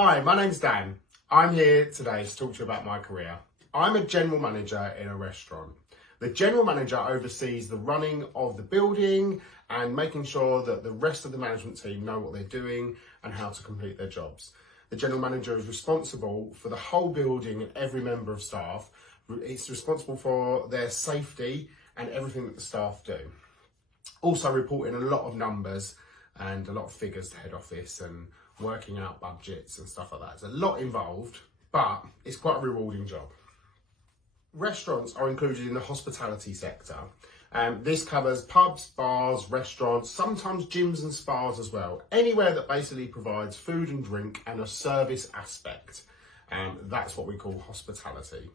Hi, my name's Dan. I'm here today to talk to you about my career. I'm a general manager in a restaurant. The general manager oversees the running of the building and making sure that the rest of the management team know what they're doing and how to complete their jobs. The general manager is responsible for the whole building and every member of staff. It's responsible for their safety and everything that the staff do. Also reporting a lot of numbers and a lot of figures to head office and working out budgets and stuff like that. There's a lot involved, but it's quite a rewarding job. Restaurants are included in the hospitality sector. This covers pubs, bars, restaurants, sometimes gyms and spas as well. Anywhere that basically provides food and drink and a service aspect. That's what we call hospitality.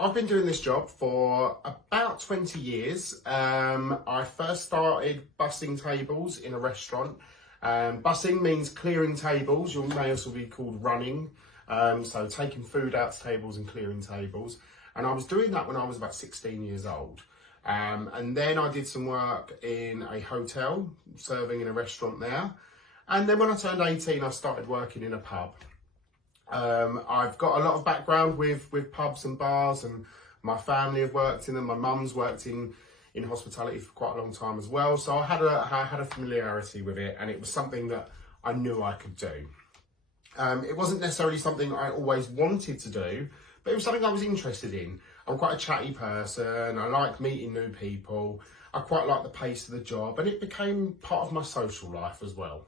I've been doing this job for about 20 years. I first started bussing tables in a restaurant. Bussing means clearing tables. You may also be called running. So taking food out to tables and clearing tables. And I was doing that when I was about 16 years old. And then I did some work in a hotel, serving in a restaurant there. And then when I turned 18, I started working in a pub. I've got a lot of background with pubs and bars, and my family have worked in them. My mum's worked in hospitality for quite a long time as well. So I had a familiarity with it, and it was something that I knew I could do. It wasn't necessarily something I always wanted to do, but it was something I was interested in. I'm quite a chatty person. I like meeting new people. I quite like the pace of the job, and it became part of my social life as well.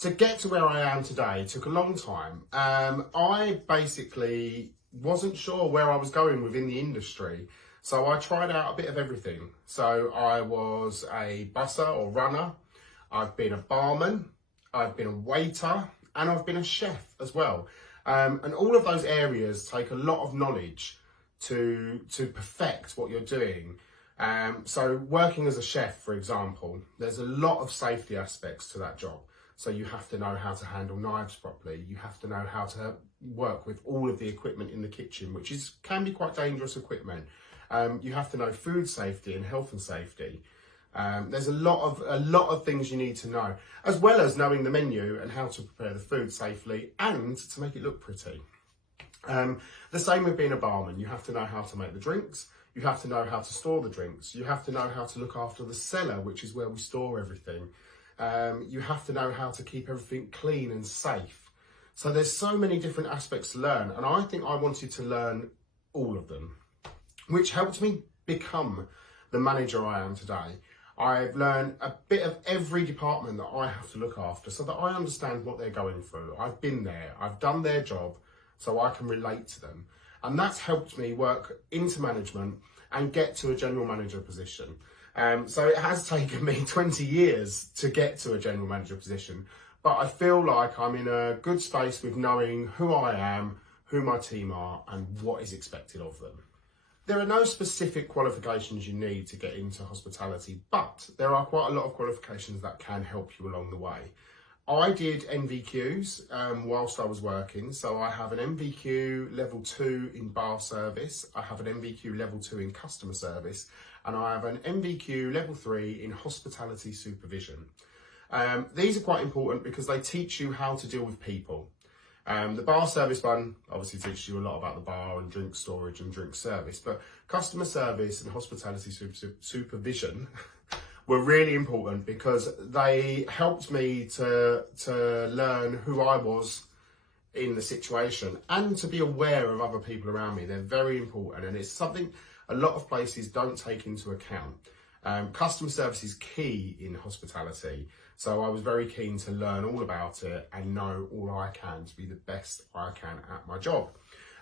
To get to where I am today took a long time. I basically wasn't sure where I was going within the industry, so I tried out a bit of everything. So I was a busser or runner, I've been a barman, I've been a waiter, and I've been a chef as well. And all of those areas take a lot of knowledge to perfect what you're doing. So working as a chef, for example, there's a lot of safety aspects to that job. So you have to know how to handle knives properly. You have to know how to work with all of the equipment in the kitchen, which can be quite dangerous equipment. You have to know food safety and health and safety. There's a lot of things you need to know, as well as knowing the menu and how to prepare the food safely and to make it look pretty. The same with being a barman. You have to know how to make the drinks. You have to know how to store the drinks. You have to know how to look after the cellar, which is where we store everything. You have to know how to keep everything clean and safe. So there's so many different aspects to learn, and I think I wanted to learn all of them, which helped me become the manager I am today. I've learned a bit of every department that I have to look after so that I understand what they're going through. I've been there, I've done their job, so I can relate to them. And that's helped me work into management and get to a general manager position. So it has taken me 20 years to get to a general manager position, but I feel like I'm in a good space with knowing who I am, who my team are, and what is expected of them. There are no specific qualifications you need to get into hospitality, but there are quite a lot of qualifications that can help you along the way. I did NVQs whilst I was working, so I have an NVQ level 2 in bar service, I have an NVQ level 2 in customer service, and I have an NVQ level 3 in hospitality supervision. These are quite important because they teach you how to deal with people. The bar service one obviously teaches you a lot about the bar and drink storage and drink service, but customer service and hospitality supervision were really important because they helped me to learn who I was in the situation and to be aware of other people around me. They're very important, and it's something a lot of places don't take into account. Customer service is key in hospitality, so I was very keen to learn all about it and know all I can to be the best I can at my job.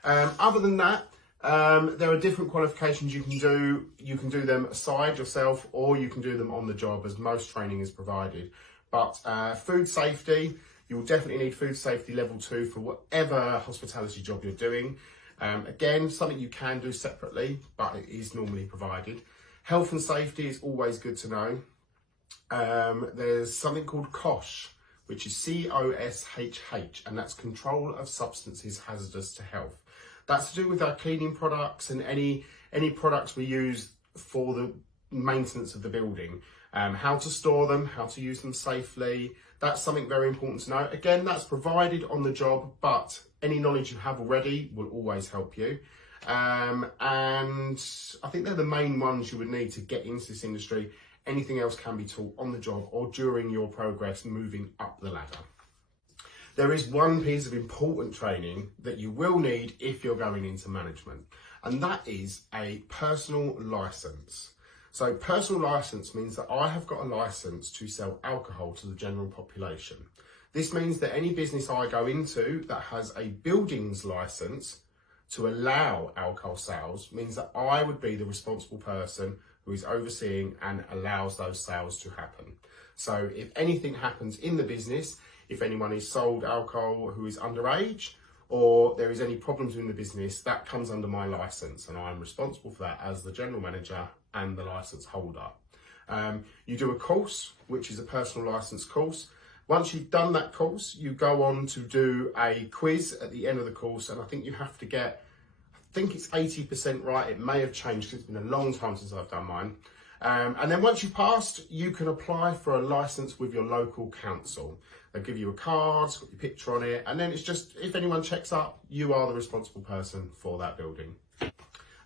Other than that, there are different qualifications you can do. You can do them aside yourself, or you can do them on the job, as most training is provided. But food safety, you will definitely need food safety level 2 for whatever hospitality job you're doing. Again, something you can do separately, but it is normally provided. Health and safety is always good to know. There's something called COSH, which is COSHH, and that's control of substances hazardous to health. That's to do with our cleaning products and any products we use for the maintenance of the building, how to store them, how to use them safely. That's something very important to know. Again, that's provided on the job, but any knowledge you have already will always help you. And I think they're the main ones you would need to get into this industry. Anything else can be taught on the job or during your progress moving up the ladder. There is one piece of important training that you will need if you're going into management, and that is a personal license. So personal license means that I have got a license to sell alcohol to the general population. This means that any business I go into that has a buildings license to allow alcohol sales means that I would be the responsible person who is overseeing and allows those sales to happen. So if anything happens in the business, if anyone is sold alcohol who is underage, or there is any problems in the business, that comes under my license, and I'm responsible for that as the general manager and the license holder. You do a course, which is a personal license course. Once you've done that course, you go on to do a quiz at the end of the course, and I think you have to get, I think it's 80% right. It may have changed because it's been a long time since I've done mine. And then once you've passed, you can apply for a license with your local council. They'll give you a card, it's got your picture on it, and then it's just, if anyone checks up, you are the responsible person for that building.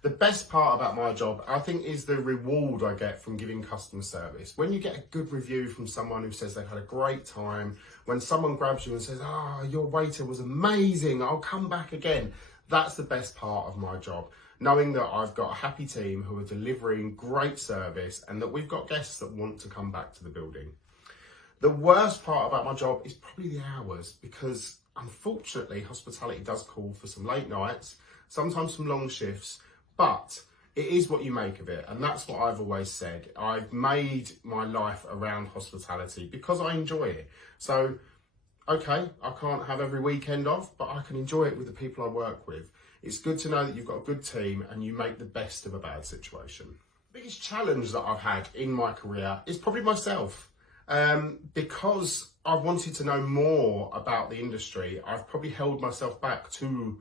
The best part about my job, I think, is the reward I get from giving customer service. When you get a good review from someone who says they've had a great time, when someone grabs you and says, your waiter was amazing, I'll come back again. That's the best part of my job. Knowing that I've got a happy team who are delivering great service and that we've got guests that want to come back to the building. The worst part about my job is probably the hours, because unfortunately hospitality does call for some late nights, sometimes some long shifts, but it is what you make of it. And that's what I've always said. I've made my life around hospitality because I enjoy it. So, okay, I can't have every weekend off, but I can enjoy it with the people I work with. It's good to know that you've got a good team and you make the best of a bad situation. The biggest challenge that I've had in my career is probably myself. Because I've wanted to know more about the industry, I've probably held myself back to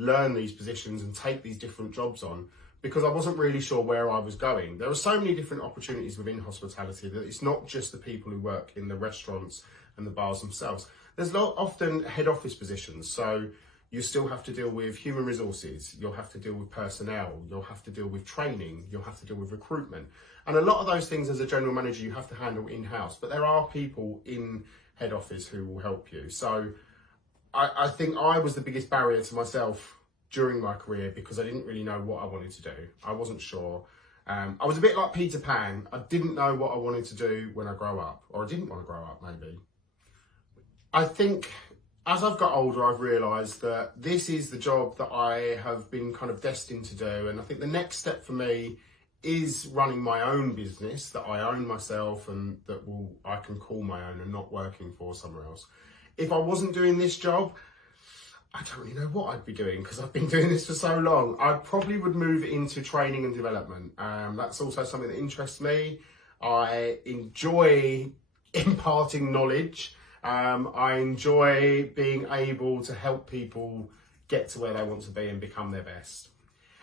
learn these positions and take these different jobs on because I wasn't really sure where I was going. There are so many different opportunities within hospitality that it's not just the people who work in the restaurants and the bars themselves. There's often head office positions, so you still have to deal with human resources, you'll have to deal with personnel, you'll have to deal with training, you'll have to deal with recruitment. And a lot of those things as a general manager you have to handle in-house, but there are people in head office who will help you. So I think I was the biggest barrier to myself during my career because I didn't really know what I wanted to do. I wasn't sure. I was a bit like Peter Pan. I didn't know what I wanted to do when I grow up, or I didn't want to grow up maybe. I think as I've got older, I've realised that this is the job that I have been kind of destined to do. And I think the next step for me is running my own business that I own myself and that I can call my own and not working for somewhere else. If I wasn't doing this job, I don't really know what I'd be doing because I've been doing this for so long. I probably would move into training and development. That's also something that interests me. I enjoy imparting knowledge. I enjoy being able to help people get to where they want to be and become their best.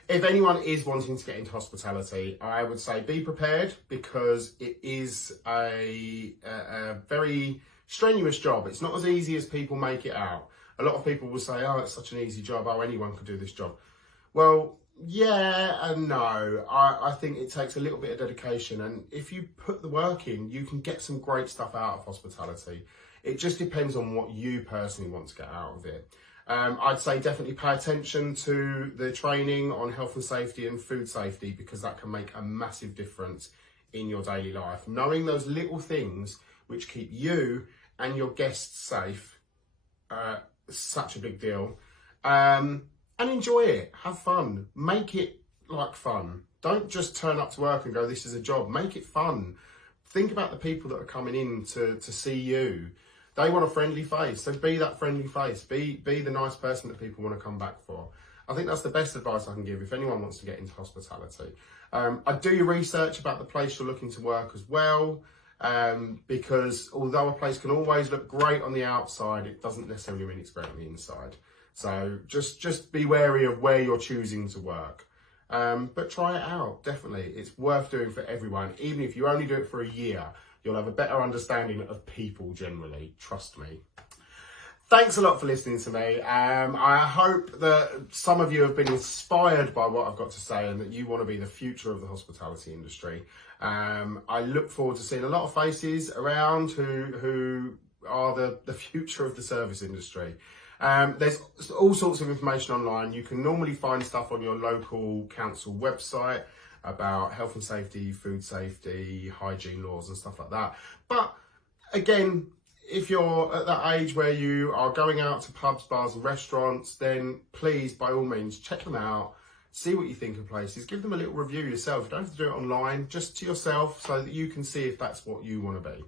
If anyone is wanting to get into hospitality, I would say be prepared because it is a very strenuous job. It's not as easy as people make it out. A lot of people will say, oh, it's such an easy job. Oh, anyone could do this job. Well, yeah and no. I think it takes a little bit of dedication. And if you put the work in, you can get some great stuff out of hospitality. It just depends on what you personally want to get out of it. I'd say definitely pay attention to the training on health and safety and food safety because that can make a massive difference in your daily life. Knowing those little things which keep you and your guests safe, such a big deal. And enjoy it, have fun, make it like fun. Don't just turn up to work and go, this is a job, make it fun. Think about the people that are coming in to see you. They want a friendly face, so be that friendly face. Be the nice person that people want to come back for. I think that's the best advice I can give if anyone wants to get into hospitality. I'd do your research about the place you're looking to work as well, because although a place can always look great on the outside, it doesn't necessarily mean it's great on the inside. So just be wary of where you're choosing to work. But try it out, definitely. It's worth doing for everyone. Even if you only do it for a year, you'll have a better understanding of people generally, trust me. Thanks a lot for listening to me. I hope that some of you have been inspired by what I've got to say and that you want to be the future of the hospitality industry. I look forward to seeing a lot of faces around who are the future of the service industry. There's all sorts of information online. You can normally find stuff on your local council website about health and safety, food safety, hygiene laws and stuff like that. But again, if you're at that age where you are going out to pubs, bars and restaurants, then please, by all means, check them out, see what you think of places, give them a little review yourself. You don't have to do it online, just to yourself so that you can see if that's what you want to be.